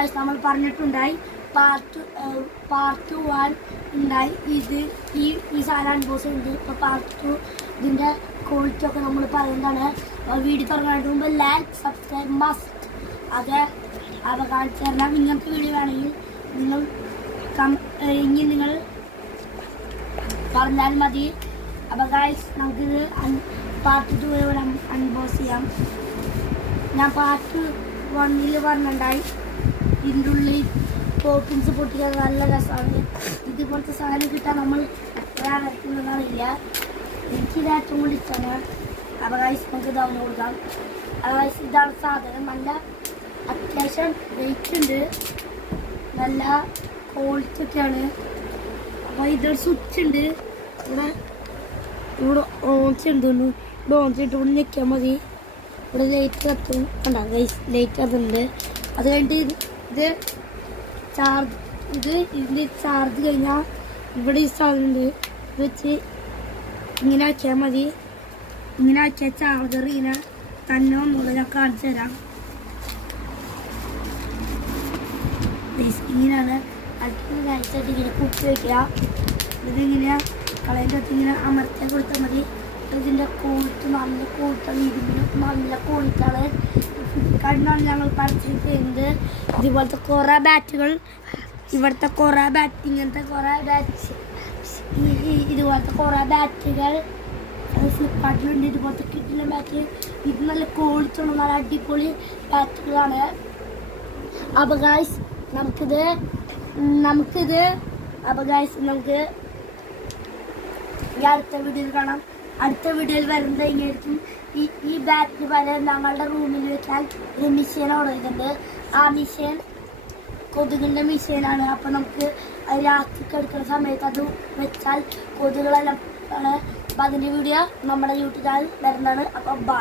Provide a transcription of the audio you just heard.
Guys നമ്മൾ പറഞ്ഞിട്ടുണ്ടായി part 1 ഉണ്ടായി. ഈ സാധനം അൺബോക്സ് ഉണ്ട്. ഇപ്പോൾ പാർട്ട് 2 ഇതിൻ്റെ ക്വാളിറ്റി ഒക്കെ നമ്മൾ പറയുന്നതാണ്. വീഡിയോ തുടങ്ങാനായിട്ട് മുമ്പ് ലൈക്ക് സബ്സ്ക്രൈബ് മസ്റ്റ് അത് കാണിച്ചു തരണം. ഇങ്ങനത്തെ വീഡിയോ വേണമെങ്കിൽ നിങ്ങൾ പറഞ്ഞാൽ മതി. അപ്പോൾ ഗൈസ് നമുക്കിത് പാർട്ട് 2 അൺബോക്സ് ചെയ്യാം. ഞാൻ പാർട്ട് 1 പറഞ്ഞിട്ടുണ്ടായി ഇതിൻ്റെ ഉള്ളിൽ ടോപ്പിങ്സ് പൊട്ടിക്കാൻ നല്ല രസമാണ്. ഇതുപോലത്തെ സാധനം കിട്ടാൻ നമ്മൾ എത്രയാണ് ഇറക്കുന്നതെന്നറിയില്ല. എനിക്കിത് ഏറ്റവും കൂടി ഇഷ്ടമാണ്. അപ്പോൾ ഗൈസ് നമുക്ക് ഇതാവുന്ന കൊടുക്കാം. ഗൈസ് ഇതാണ് സാധനം. നല്ല അത്യാവശ്യം വെയിറ്റ് ഉണ്ട്, നല്ല ക്വാളിറ്റി ഒക്കെയാണ്. അപ്പോൾ ഇതൊരു സ്വിച്ച് ഉണ്ട്. ഇവിടെ ഓൺ ചെയ്തുകൊണ്ട് ഇവിടെ ഓൺ ചെയ്തിട്ട് ഞെക്കിയാൽ മതി. ഇവിടെ ലൈറ്റ് കത്തും. കണ്ടോ ഗൈസ്, ലൈറ്റ് കത്തുന്നുണ്ട്. അത് കഴിഞ്ഞിട്ട് ഇതിൻ്റെ ചാർജ് കഴിഞ്ഞാൽ ഇവിടെ ഈ സാധനം ഉണ്ട്. ഇത് വെച്ച് ഇങ്ങനെ ആക്കിയാൽ മതി. ഇങ്ങനെ ആക്കിയാൽ ചാർജർ ഇങ്ങനെ തന്നെ ഒന്നുകൂടെ ഞാൻ കാണിച്ചു തരാം. ഇങ്ങനെയാണ് അടുത്ത് കഴിച്ചിട്ട് ഇങ്ങനെ കുത്തി വയ്ക്കുക. ഇതിങ്ങനെ കളയിൻ്റെ അടുത്ത് ഇങ്ങനെ അമർത്തി കൊടുത്താൽ മതി. ഇതിൻ്റെ കൂട്ട് നല്ല കൂട്ടാണ്. ഇതിന് നല്ല കൂട്ടാണ്. ഫ്ലിപ്കാർട്ടിനാണ് ഞങ്ങൾ പർച്ചേസ് ചെയ്യുന്നത്. ഇതുപോലത്തെ കുറേ ബാറ്റുകൾ, ഇവിടുത്തെ കുറേ ബാറ്റ്, ഇങ്ങനത്തെ കുറേ ബാറ്റ്, ഇതുപോലത്തെ കുറേ ബാറ്റുകൾ ഫ്ലിപ്കാർട്ടിലുണ്ട്. ഇതുപോലത്തെ കിട്ടുന്ന ബാറ്റ്. ഇത് നല്ല ക്വാളിറ്റി ഉള്ള നല്ല അടിപൊളി ബാറ്റുകളാണ്. അപ്പോൾ ഗൈസ് നമുക്കിത് ഈ അടുത്ത വീഡിയോയിൽ കാണാം. അടുത്ത വീഡിയോയിൽ വരുന്നത് ഇങ്ങനെയായിരിക്കും. ഈ ബാറ്റിന് പകരം ഞങ്ങളുടെ റൂമിൽ വെക്കാൻ ഒരു മെഷീൻ ഓർഡർ ചെയ്തിട്ടുണ്ട്. ആ മെഷീൻ കൊതുകിൻ്റെ മെഷീനാണ്. അപ്പോൾ നമുക്ക് രാത്രിക്ക് എടുക്കുന്ന സമയത്ത് അത് വെച്ചാൽ കൊതുകുകളെല്ലാം. അപ്പോൾ അതിൻ്റെ വീഡിയോ നമ്മുടെ യൂട്യൂബ് ചാനൽ വരുന്നതാണ്. അപ്പോൾ ബൈ.